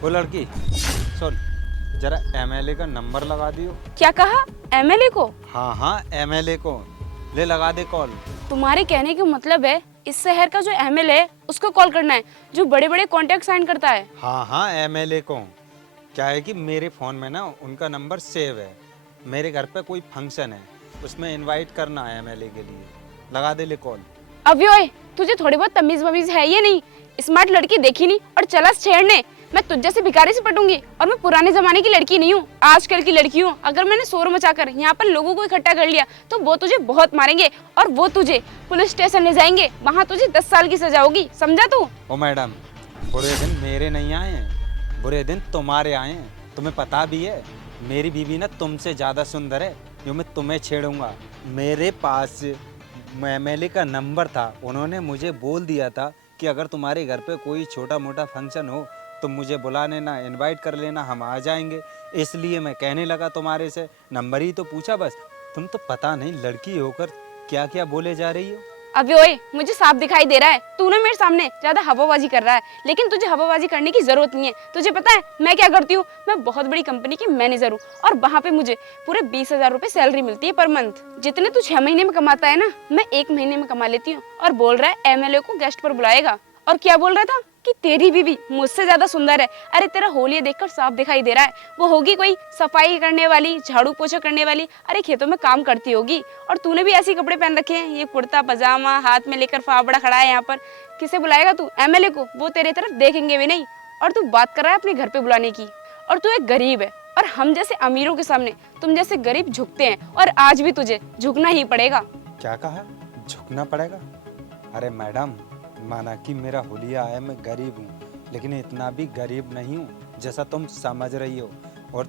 वो लड़की सुन, जरा एमएलए का नंबर लगा दियो। क्या कहा? एमएलए को? हाँ हाँ, एमएलए को ले, लगा दे कॉल। तुम्हारे कहने का मतलब है इस शहर का जो एमएलए है उसको कॉल करना है, जो बड़े बड़े कॉन्ट्रैक्ट साइन करता है। हाँ हाँ, एमएलए को। क्या है कि मेरे फ़ोन में ना उनका नंबर सेव है। मेरे घर पे कोई फंक्शन है, उसमें इनवाइट करना है एमएलए के लिए। लगा दे ले कॉल। अभी ओए, तुझे थोड़ी बहुत तमीज वमीज है ये नहीं? स्मार्ट लड़की देखी नहीं और चला छेड़ने। मैं तुझ जैसे भिखारी से पटूंगी? और मैं पुराने जमाने की लड़की नहीं हूँ, आजकल की लड़की हूँ। अगर मैंने शोर मचाकर यहाँ पर लोगों को इकट्ठा कर लिया तो वो तुझे बहुत मारेंगे और वो तुझे पुलिस स्टेशन ले जाएंगे। वहाँ तुझे 10 साल की सजा होगी, समझा तू? ओ मैडम, बुरे दिन मेरे नहीं आए हैं, बुरे दिन तुम्हारे आए हैं। तुम्हें पता भी है मेरी बीवी ना तुमसे ज़्यादा सुंदर है, जो मैं तुम्हें छेड़ूंगा। मेरे पास एमएलए का नंबर था, उन्होंने मुझे बोल दिया था कि अगर तुम्हारे घर पे कोई छोटा मोटा फंक्शन हो तो मुझे बुला लेना, इनवाइट कर लेना, हम आ जाएंगे। इसलिए मैं कहने लगा तुम्हारे से, नंबर ही तो पूछा बस। तुम तो पता नहीं लड़की होकर क्या क्या बोले जा रही हो। अबे ओए, मुझे साफ दिखाई दे रहा है तूने मेरे सामने ज्यादा हवाबाजी कर रहा है, लेकिन तुझे हवाबाजी करने की जरूरत नहीं है। तुझे पता है मैं क्या करती हूँ? मैं बहुत बड़ी कंपनी की मैनेजर हूँ और वहाँ पे मुझे पूरे 20,000 रुपए सैलरी मिलती है पर मंथ। जितने तू 6 महीने में कमाता है ना, मैं 1 महीने में कमा लेती हूँ। और बोल रहा है एमएलए को गेस्ट पर बुलाएगा। और क्या बोल रहा था कि तेरी बीवी मुझसे ज्यादा सुंदर है। अरे तेरा होलिया देखकर साफ दिखाई दे रहा है, वो होगी कोई सफाई करने वाली, झाड़ू पोछा करने वाली। अरे खेतों में काम करती होगी। और तूने भी ऐसे कपड़े पहन रखे हैं, ये कुर्ता पजामा हाथ में लेकर फावड़ा खड़ा है यहाँ पर। किसे बुलाएगा तू? एमएलए को? वो तेरे तरफ देखेंगे भी नहीं। और तू बात कर रहा है अपने घर पे बुलाने की। और तू एक गरीब है और हम जैसे अमीरों के सामने तुम जैसे गरीब झुकते हैं, और आज भी तुझे झुकना ही पड़ेगा। क्या कहा? झुकना पड़ेगा? अरे मैडम, माना कि मेरा हुलिया है, मैं गरीब हूँ, लेकिन इतना भी गरीब नहीं हूँ जैसा तुम समझ रही हो। और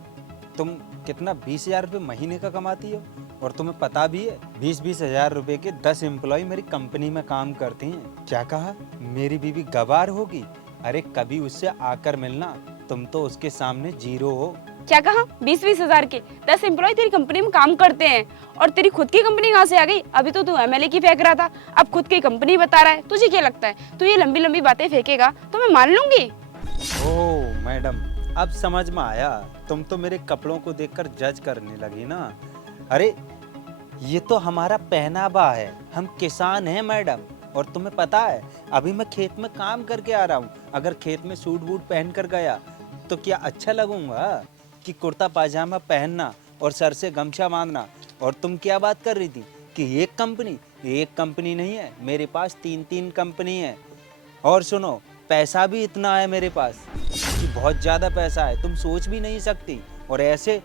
तुम कितना 20,000 रुपये महीने का कमाती हो? और तुम्हें पता भी है 20-20 हजार रुपये के 10 एम्प्लॉय मेरी कंपनी में काम करती हैं। क्या कहा? मेरी बीवी गवार होगी? अरे कभी उससे आकर मिलना, तुम तो उसके सामने जीरो हो। क्या कहा? 20-20 हजार के 10 एम्प्लॉय तेरी कंपनी में काम करते हैं? और तेरी खुद की कंपनी कहाँ से आ गई? अभी तो तू एमएलए की फेंक रहा था, अब खुद की कंपनी बता रहा है। तुझे क्या लगता है तू ये लंबी लंबी बातें फेंकेगा तो मैं मान लूंगी? ओह मैडम, अब समझ में आया। तुम तो मेरे कपड़ों को देखकर जज करने लगी ना। अरे ये तो हमारा पहनावा है, हम किसान हैं मैडम। और तुम्हें पता है अभी मैं खेत में काम करके आ रहा हूँ। अगर खेत में सूट बूट पहन कर गया तो क्या अच्छा लगूंगा कि कुर्ता पाजामा पहनना और सर से गमछा बांधना? और तुम क्या बात कर रही थी कि एक कंपनी नहीं है, मेरे पास 3-3 कंपनी है। और सुनो, पैसा भी इतना है मेरे पास कि बहुत ज़्यादा पैसा है, तुम सोच भी नहीं सकती। और ऐसे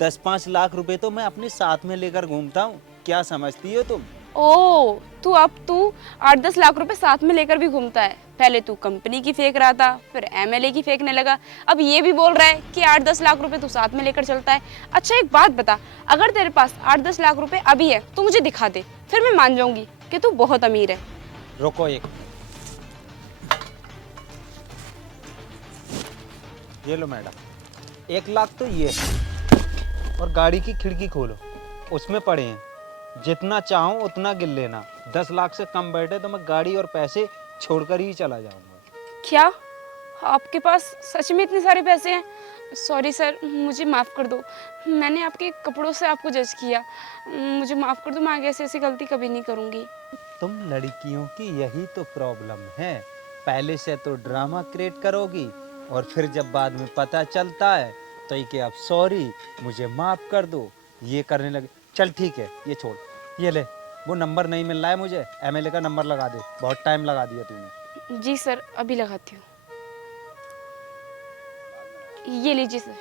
10-5 लाख रुपए तो मैं अपने साथ में लेकर घूमता हूँ। क्या समझती हो तुम? ओ, तू 8-10 लाख रुपए साथ में लेकर भी घूमता है। पहले तू कंपनी की फेंक रहा था, फिर एमएलए की फेंकने लगा, अब ये भी बोल रहा है कि 8-10 लाख रुपए तू साथ में लेकर चलता है। अच्छा एक बात बता, अगर तेरे पास 8-10 लाख रुपए अभी है तो मुझे दिखा दे, फिर मैं मान जाऊंगी कि तू बहुत अमीर है। रुको, ये लो मैडम, 1 लाख तो ये है। और गाड़ी की खिड़की खोलो, उसमें पड़े हैं, जितना चाहूँ उतना गिन लेना। 10 लाख से कम बैठे तो मैं गाड़ी और पैसे छोड़कर ही चला जाऊंगा। क्या आपके पास सच में इतने सारे पैसे हैं? सॉरी सर, मुझे माफ़ कर दो, मैंने आपके कपड़ों से आपको जज किया। मुझे माफ़ कर दो, मैं आगे ऐसी गलती कभी नहीं करूँगी। तुम लड़कियों की यही तो प्रॉब्लम है, पहले से तो ड्रामा क्रिएट करोगी और फिर जब बाद में पता चलता है तो ये कि अब सॉरी, मुझे माफ़ कर दो, ये करने लगे। चल ठीक है, ये छोड़, ये ले, वो नंबर नहीं मिल रहा है मुझे, एमएलए का नंबर लगा दे, बहुत टाइम लगा दिया तूने। जी सर, अभी लगाती हूँ। ये लीजिए सर।